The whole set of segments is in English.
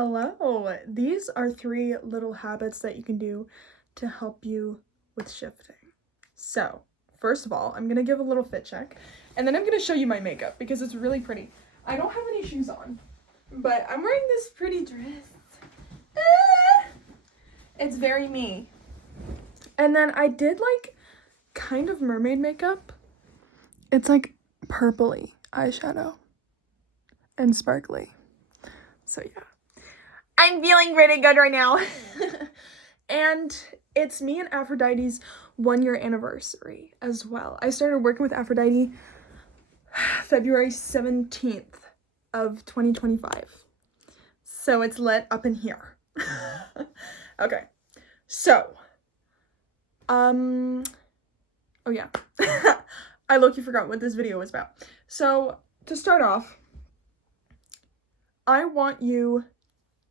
Hello! These are 3 little habits that you can do to help you with shifting. So, first of all, I'm gonna give a little fit check, and then I'm gonna show you my makeup because it's really pretty. I don't have any shoes on, but I'm wearing this pretty dress. It's very me. And then I did like kind of mermaid makeup. It's like purpley eyeshadow and sparkly. So yeah. I'm feeling pretty good right now. And it's me and Aphrodite's 1-year anniversary as well. I started working with Aphrodite February 17th of 2025. So it's lit up in here. Okay. So, oh yeah. I low-key forgot what this video was about. So, to start off, I want you...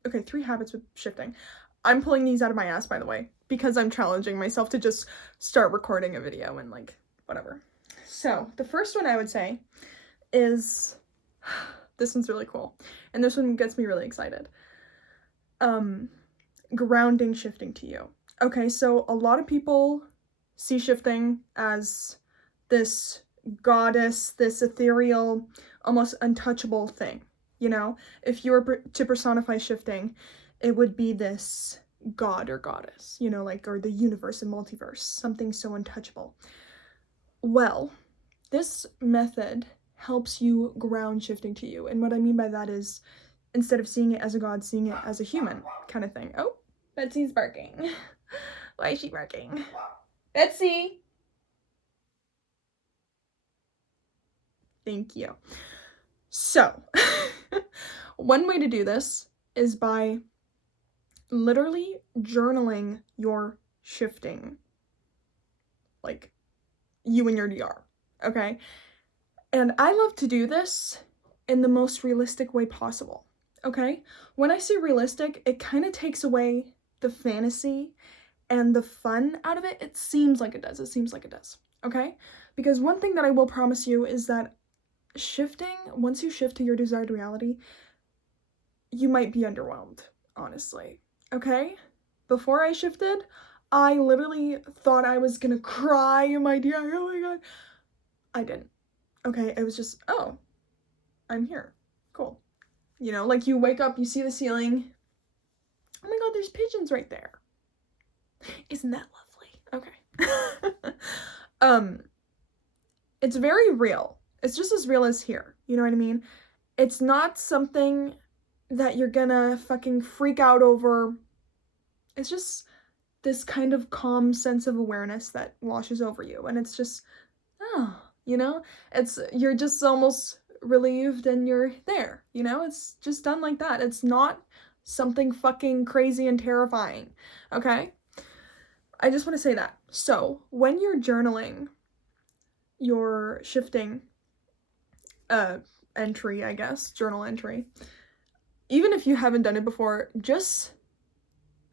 Okay, 3 habits with shifting. I'm pulling these out of my ass, by the way, because I'm challenging myself to just start recording a video and, like, whatever. So, the first one I would say is... This one's really cool. And this one gets me really excited. Grounding shifting to you. Okay, so a lot of people see shifting as this goddess, this ethereal, almost untouchable thing. You know, if you were to personify shifting, it would be this god or goddess, you know, like, or the universe and multiverse, something so untouchable. Well, this method helps you ground shifting to you. And what I mean by that is, instead of seeing it as a god, seeing it as a human kind of thing. Oh, Betsy's barking. Why is she barking? Betsy! Thank you. So, one way to do this is by literally journaling your shifting, like you and your DR, okay? And I love to do this in the most realistic way possible, okay? When I say realistic, it kind of takes away the fantasy and the fun out of it. It seems like it does, okay? Because one thing that I will promise you is that shifting, once you shift to your desired reality, you might be underwhelmed, honestly, okay? Before I shifted, I literally thought I was gonna cry in my DR. Oh my god. I didn't, okay? It was just, oh, I'm here. Cool. You know, like you wake up, you see the ceiling. Oh my god, there's pigeons right there. Isn't that lovely? Okay. It's very real. It's just as real as here, you know what I mean? It's not something that you're gonna fucking freak out over. It's just this kind of calm sense of awareness that washes over you, and it's just, oh, you know? You're just almost relieved and you're there, you know? It's just done like that. It's not something fucking crazy and terrifying, okay? I just want to say that. So, when you're journaling your shifting entry, I guess, journal entry, even if you haven't done it before, just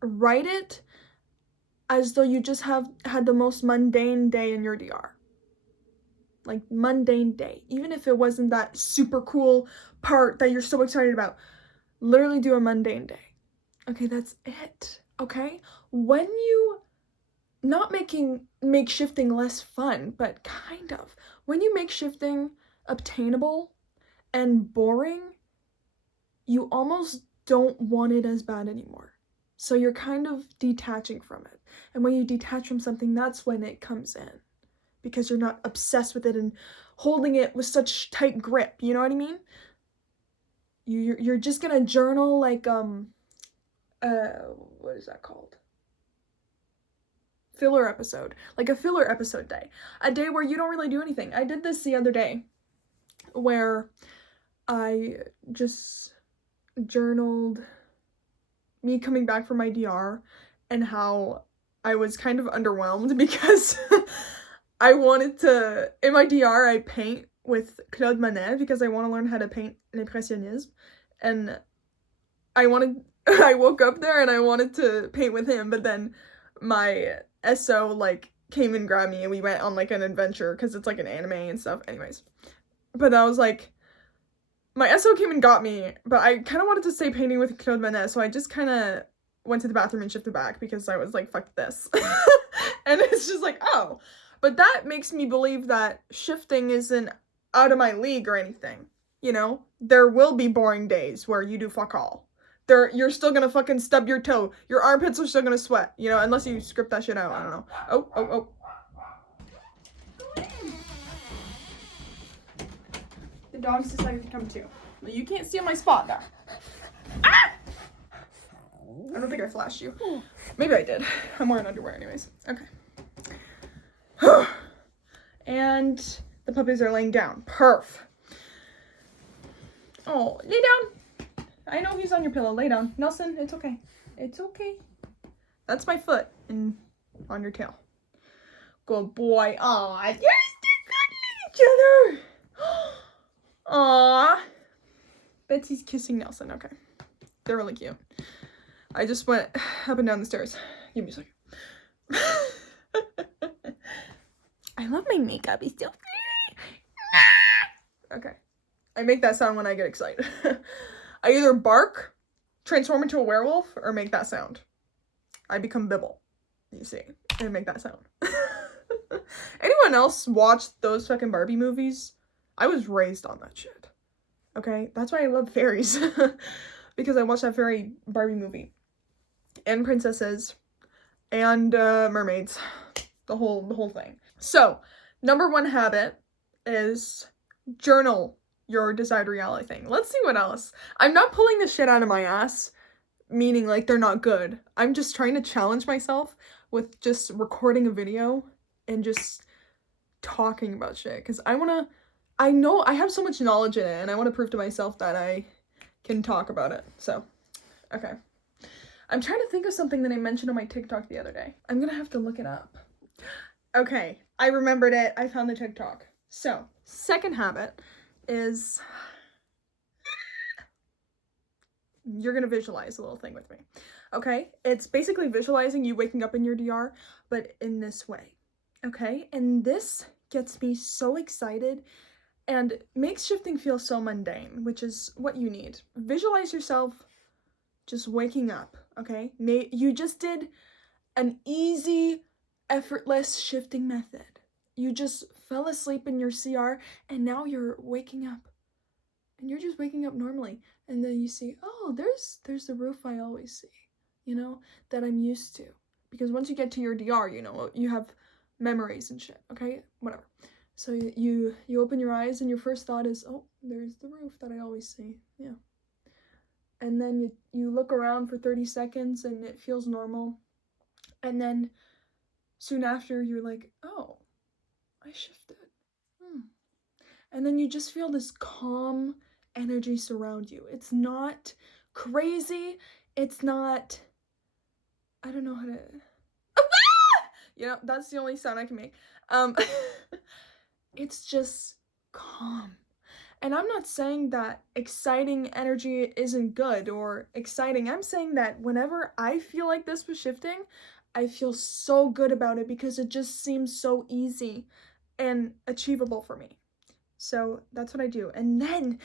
write it as though you just have had the most mundane day in your DR. Like, mundane day. Even if it wasn't that super cool part that you're so excited about, literally do a mundane day. Okay, that's it, okay? When you not make shifting less fun, but kind of, when you make shifting obtainable and boring, you almost don't want it as bad anymore. So you're kind of detaching from it. And when you detach from something, that's when it comes in. Because you're not obsessed with it and holding it with such tight grip, you know what I mean? You're just gonna journal like, what is that called? Filler episode. Like a filler episode day. A day where you don't really do anything. I did this the other day, where I just journaled me coming back from my DR and how I was kind of underwhelmed because I wanted to, in my DR, I paint with Claude Monet because I want to learn how to paint l'impressionnisme, and I woke up there and I wanted to paint with him, but then my SO, like, came and grabbed me and we went on, like, an adventure because it's, like, an anime and stuff. Anyways. But I was like, my SO came and got me, but I kind of wanted to stay painting with Claude Monet, so I just kind of went to the bathroom and shifted back because I was like, fuck this. And it's just like, oh. But that makes me believe that shifting isn't out of my league or anything, you know? There will be boring days where you do fuck all. You're still gonna fucking stub your toe. Your armpits are still gonna sweat, you know, unless you script that shit out, I don't know. Oh. The dogs decided to come too. You can't see my spot there. Ah! I don't think I flashed you. Maybe I did. I'm wearing underwear anyways. Okay. And the puppies are laying down. Perf. Oh, lay down. I know he's on your pillow. Lay down. Nelson, it's okay. It's okay. That's my foot and on your tail. Good boy. Aw, you're cuddling each other. Aww. Betsy's kissing Nelson. Okay. They're really cute. I just went up and down the stairs. Give me a second. I love my makeup. It's so pretty. Okay. I make that sound when I get excited. I either bark, transform into a werewolf, or make that sound. I become Bibble. You see. And make that sound. Anyone else watch those fucking Barbie movies? I was raised on that shit. Okay? That's why I love fairies. Because I watched that fairy Barbie movie. And princesses. And mermaids. The whole thing. So, number 1 habit is journal your desired reality thing. Let's see what else. I'm not pulling this shit out of my ass, meaning like they're not good. I'm just trying to challenge myself with just recording a video and just talking about shit. Because I know I have so much knowledge in it, and I want to prove to myself that I can talk about it. So, okay. I'm trying to think of something that I mentioned on my TikTok the other day. I'm gonna have to look it up. Okay, I remembered it. I found the TikTok. So, second habit is you're gonna visualize a little thing with me. Okay? It's basically visualizing you waking up in your DR, but in this way. Okay? And this gets me so excited and makes shifting feel so mundane, which is what you need. Visualize yourself just waking up, okay? You just did an easy, effortless shifting method. You just fell asleep in your CR, and now you're waking up. And you're just waking up normally. And then you see, oh, there's the roof I always see, you know, that I'm used to. Because once you get to your DR, you know, you have memories and shit, okay? Whatever. So you open your eyes, and your first thought is, oh, there's the roof that I always see, yeah. And then you look around for 30 seconds, and it feels normal. And then soon after, you're like, oh, I shifted. And then you just feel this calm energy surround you. It's not crazy. It's not, I don't know how to, you know, that's the only sound I can make. It's just calm. And I'm not saying that exciting energy isn't good or exciting. I'm saying that whenever I feel like this was shifting, I feel so good about it because it just seems so easy and achievable for me. So that's what I do. And then,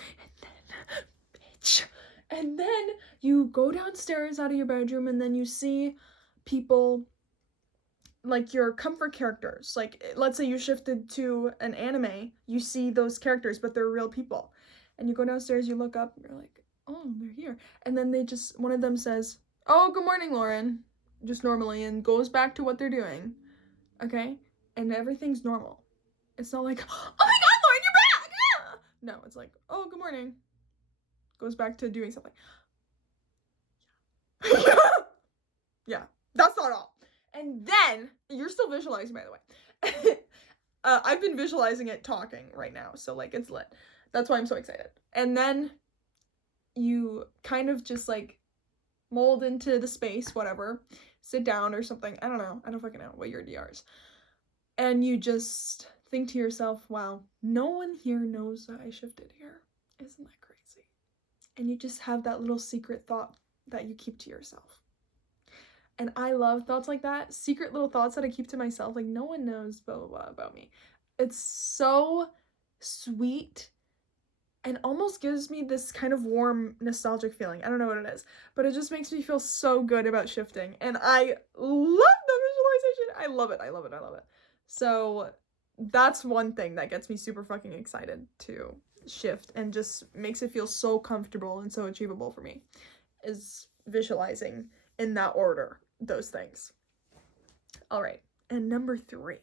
bitch, and then you go downstairs out of your bedroom, and then you see people like your comfort characters. Like, let's say you shifted to an anime, you see those characters, but they're real people. And you go downstairs, you look up, and you're like, oh, they're here. And then one of them says, oh, good morning, Lauren, just normally, and goes back to what they're doing. Okay? And everything's normal. It's not like, oh my god, Lauren, you're back! Ah! No, it's like, oh, good morning. Goes back to doing something. Yeah, that's not all. And then, you're still visualizing, by the way. I've been visualizing it talking right now, so, like, it's lit. That's why I'm so excited. And then, you kind of just, like, mold into the space, whatever. Sit down or something. I don't know. I don't fucking know what your DR is. And you just think to yourself, wow, no one here knows that I shifted here. Isn't that crazy? And you just have that little secret thought that you keep to yourself. And I love thoughts like that. Secret little thoughts that I keep to myself. Like, no one knows blah, blah, blah about me. It's so sweet and almost gives me this kind of warm, nostalgic feeling. I don't know what it is, but it just makes me feel so good about shifting, and I love the visualization. I love it, I love it, I love it. So that's one thing that gets me super fucking excited to shift and just makes it feel so comfortable and so achievable for me, is visualizing in that order, those things. All right, and number 3.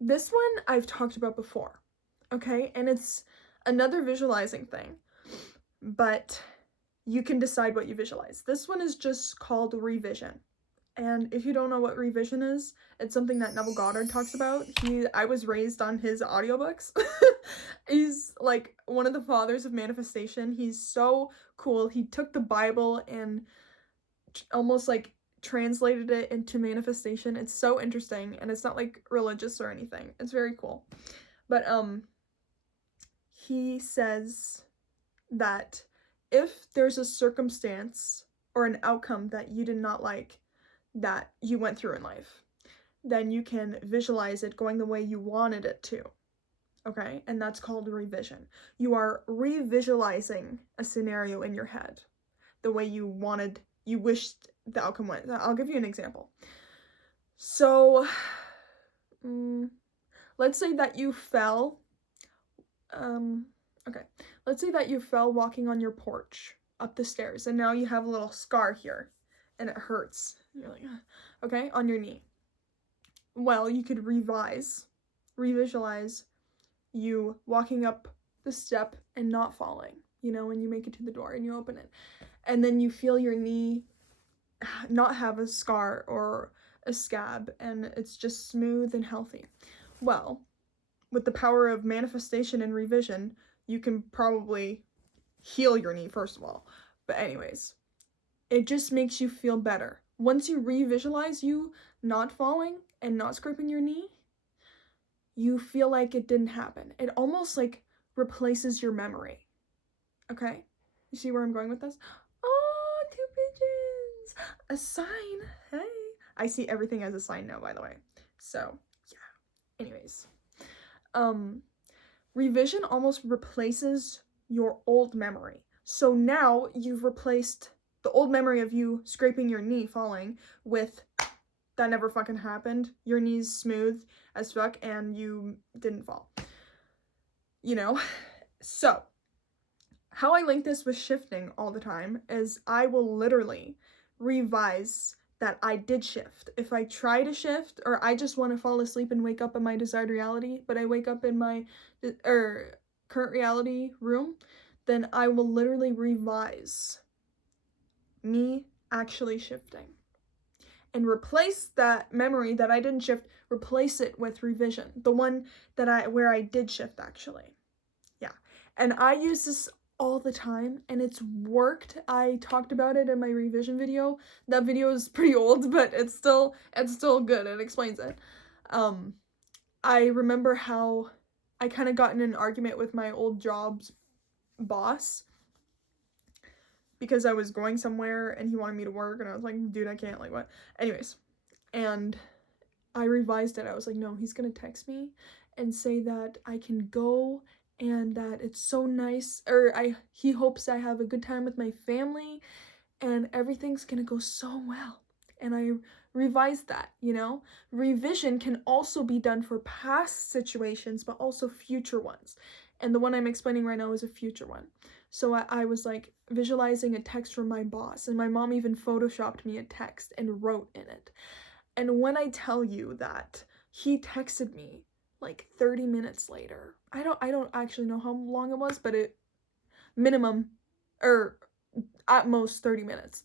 This one I've talked about before, okay? And it's another visualizing thing, but you can decide what you visualize. This one is just called revision. And if you don't know what revision is, it's something that Neville Goddard talks about. I was raised on his audiobooks. He's like one of the fathers of manifestation. He's so cool. He took the Bible and almost like translated it into manifestation. It's so interesting, and it's not like religious or anything. It's very cool. But he says that if there's a circumstance or an outcome that you did not like that you went through in life, then you can visualize it going the way you wanted it to. Okay? And that's called revision. You are revisualizing a scenario in your head the way you wished the outcome went. I'll give you an example. So, let's say that you fell. Let's say that you fell walking on your porch up the stairs, and now you have a little scar here, and it hurts. You're like, okay, on your knee. Well, you could revisualize you walking up the step and not falling, when you make it to the door and you open it. And then you feel your knee not have a scar or a scab, and it's just smooth and healthy. Well, with the power of manifestation and revision, you can probably heal your knee, first of all. But anyways, it just makes you feel better. Once you revisualize you not falling and not scraping your knee, you feel like it didn't happen. It almost like replaces your memory. Okay? You see where I'm going with this? Oh, 2 pigeons! A sign! Hey! I see everything as a sign now, by the way. So, yeah. Anyways. Revision almost replaces your old memory. So now you've replaced the old memory of you scraping your knee falling with that never fucking happened. Your knee's smooth as fuck and you didn't fall. So how I link this with shifting all the time is I will literally revise that I did shift. If I try to shift, or I just want to fall asleep and wake up in my desired reality, but I wake up in my current reality room, then I will literally revise me actually shifting and replace that memory that I didn't shift, replace it with revision, the one where I did shift actually. Yeah. And I use this all the time, and it's worked. I talked about it in my revision video. That video is pretty old, but it's still good. It explains it. I remember how I kind of got in an argument with my old job's boss because I was going somewhere and he wanted me to work, and I was like, dude, I can't, like, what? Anyways, and I revised it. I was like, no, he's gonna text me and say that I can go and that it's so nice, or he hopes I have a good time with my family and everything's gonna go so well. And I revised that, Revision can also be done for past situations, but also future ones. And the one I'm explaining right now is a future one. So I was like visualizing a text from my boss, and my mom even photoshopped me a text and wrote in it. And when I tell you that he texted me like 30 minutes later, I don't actually know how long it was, but it minimum or at most 30 minutes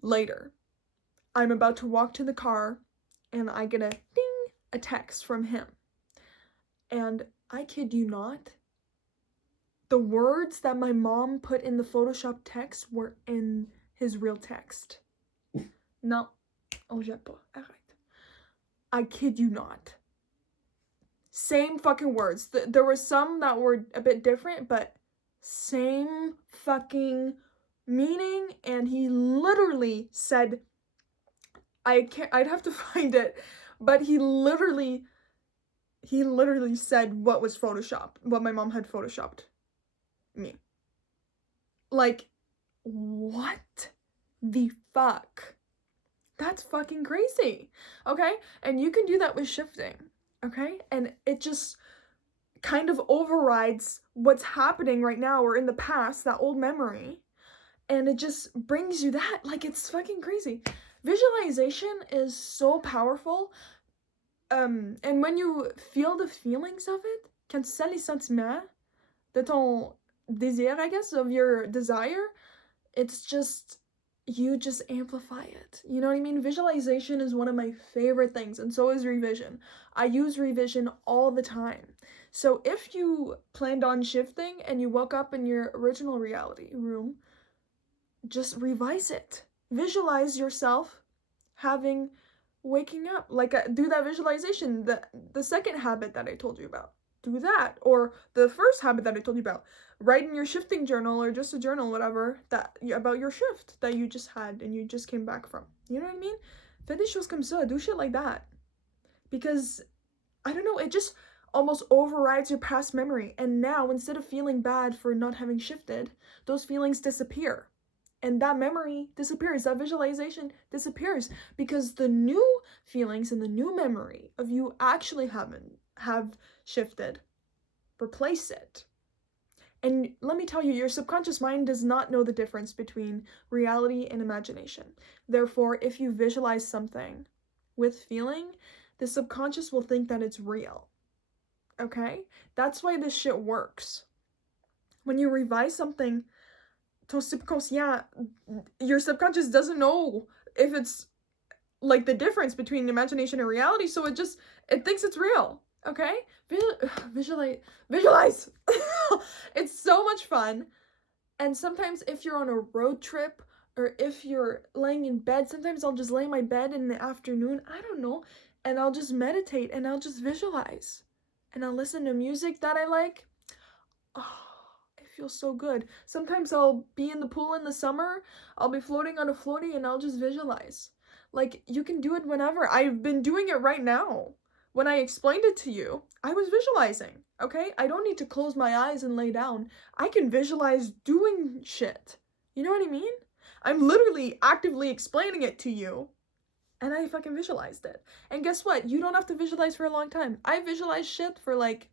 later, I'm about to walk to the car and I get a ding, a text from him. And I kid you not, the words that my mom put in the Photoshop text were in his real text. Non, 𝒂𝒖𝒓𝒆𝒏, arrête. I kid you not. Same fucking words. There were some that were a bit different, but same fucking meaning. And he literally said, I'd have to find it, but he literally he literally said what was photoshopped, what my mom had photoshopped me. Like, what the fuck? That's fucking crazy, okay? And you can do that with shifting, okay? And it just kind of overrides what's happening right now or in the past, that old memory, and it just brings you that. Like, it's fucking crazy. Visualization is so powerful. And when you feel the feelings of it, quand tu sens les sentiments de ton désir, I guess, of your desire, it's just, you just amplify it. You know what I mean? Visualization is one of my favorite things, and so is revision. I use revision all the time. So if you planned on shifting and you woke up in your original reality room, just revise it. Visualize yourself waking up. Like, do that visualization. The second habit that I told you about. Do that. Or the first habit that I told you about. Write in your shifting journal or just a journal, whatever, about your shift that you just had and you just came back from. You know what I mean? Fais des choses comme ça. Do shit like that. Because, I don't know, it just almost overrides your past memory. And now, instead of feeling bad for not having shifted, those feelings disappear. And that memory disappears, that visualization disappears, because the new feelings and the new memory of you actually have shifted replace it. And let me tell you, your subconscious mind does not know the difference between reality and imagination. Therefore, if you visualize something with feeling, the subconscious will think that it's real. Okay? That's why this shit works. When you revise something, ton subconscient, your subconscious doesn't know if it's like the difference between imagination and reality, so it thinks it's real. Okay? Visualize. It's so much fun. And sometimes if you're on a road trip or if you're laying in bed, sometimes I'll just lay in my bed in the afternoon, I don't know, and I'll just meditate and I'll just visualize. And I'll listen to music that I like. Oh, it feels so good. Sometimes I'll be in the pool in the summer, I'll be floating on a floaty and I'll just visualize. Like, you can do it whenever. I've been doing it right now. When I explained it to you, I was visualizing, okay? I don't need to close my eyes and lay down. I can visualize doing shit. You know what I mean? I'm literally actively explaining it to you, and I fucking visualized it. And guess what? You don't have to visualize for a long time. I visualize shit for like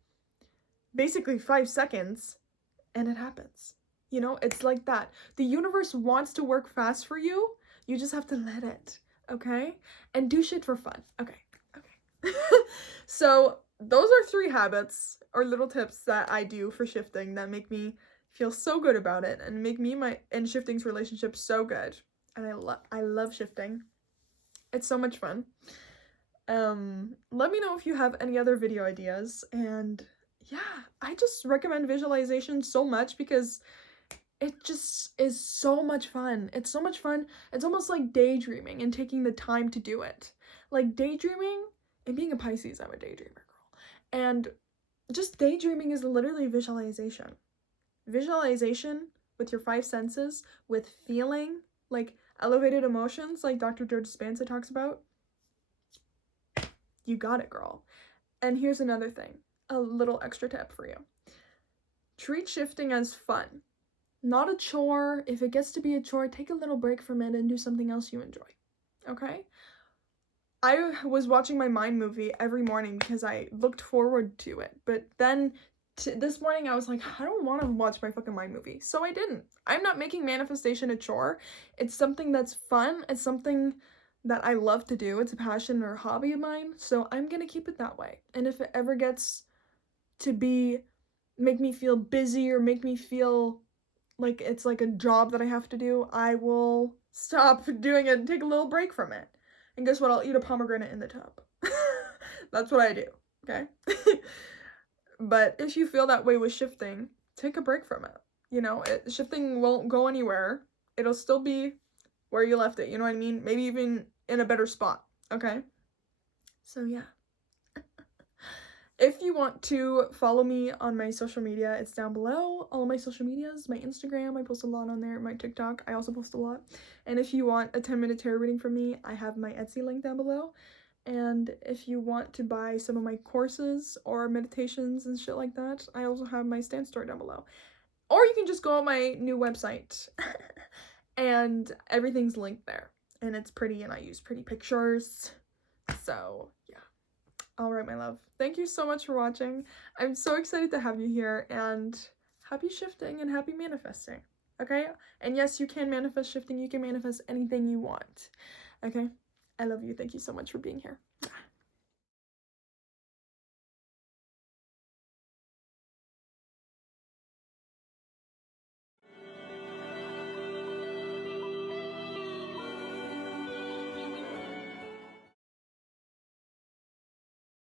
basically 5 seconds, and it happens. You know, it's like that. The universe wants to work fast for you. You just have to let it, okay? And do shit for fun. Okay. So those are 3 habits or little tips that I do for shifting that make me feel so good about it and make me and shifting's relationship so good. And I love shifting. It's so much fun. Let me know if you have any other video ideas, and yeah, I just recommend visualization so much because it just is so much fun. It's so much fun. It's almost like daydreaming and taking the time to do it. Like daydreaming, and being a Pisces, I'm a daydreamer girl. And just daydreaming is literally visualization. Visualization with your 5 senses, with feeling, like elevated emotions, like Dr. Joe Dispenza talks about. You got it, girl. And here's another thing, a little extra tip for you. Treat shifting as fun. Not a chore. If it gets to be a chore, take a little break from it and do something else you enjoy. Okay? I was watching my mind movie every morning because I looked forward to it. But then this morning I was like, I don't want to watch my fucking mind movie. So I didn't. I'm not making manifestation a chore. It's something that's fun. It's something that I love to do. It's a passion or a hobby of mine. So I'm going to keep it that way. And if it ever gets to make me feel busy or make me feel like it's like a job that I have to do, I will stop doing it and take a little break from it. And guess what? I'll eat a pomegranate in the tub. That's what I do, okay? But if you feel that way with shifting, take a break from it. You know, shifting won't go anywhere. It'll still be where you left it, you know what I mean? Maybe even in a better spot, okay? So yeah. If you want to follow me on my social media, it's down below. All of my social medias, my Instagram, I post a lot on there. My TikTok, I also post a lot. And if you want a 10-minute tarot reading from me, I have my Etsy link down below. And if you want to buy some of my courses or meditations and shit like that, I also have my Stan store down below. Or you can just go on my new website and everything's linked there. And it's pretty and I use pretty pictures. So yeah. All right, my love. Thank you so much for watching. I'm so excited to have you here, and happy shifting and happy manifesting. Okay? And yes, you can manifest shifting. You can manifest anything you want. Okay? I love you. Thank you so much for being here.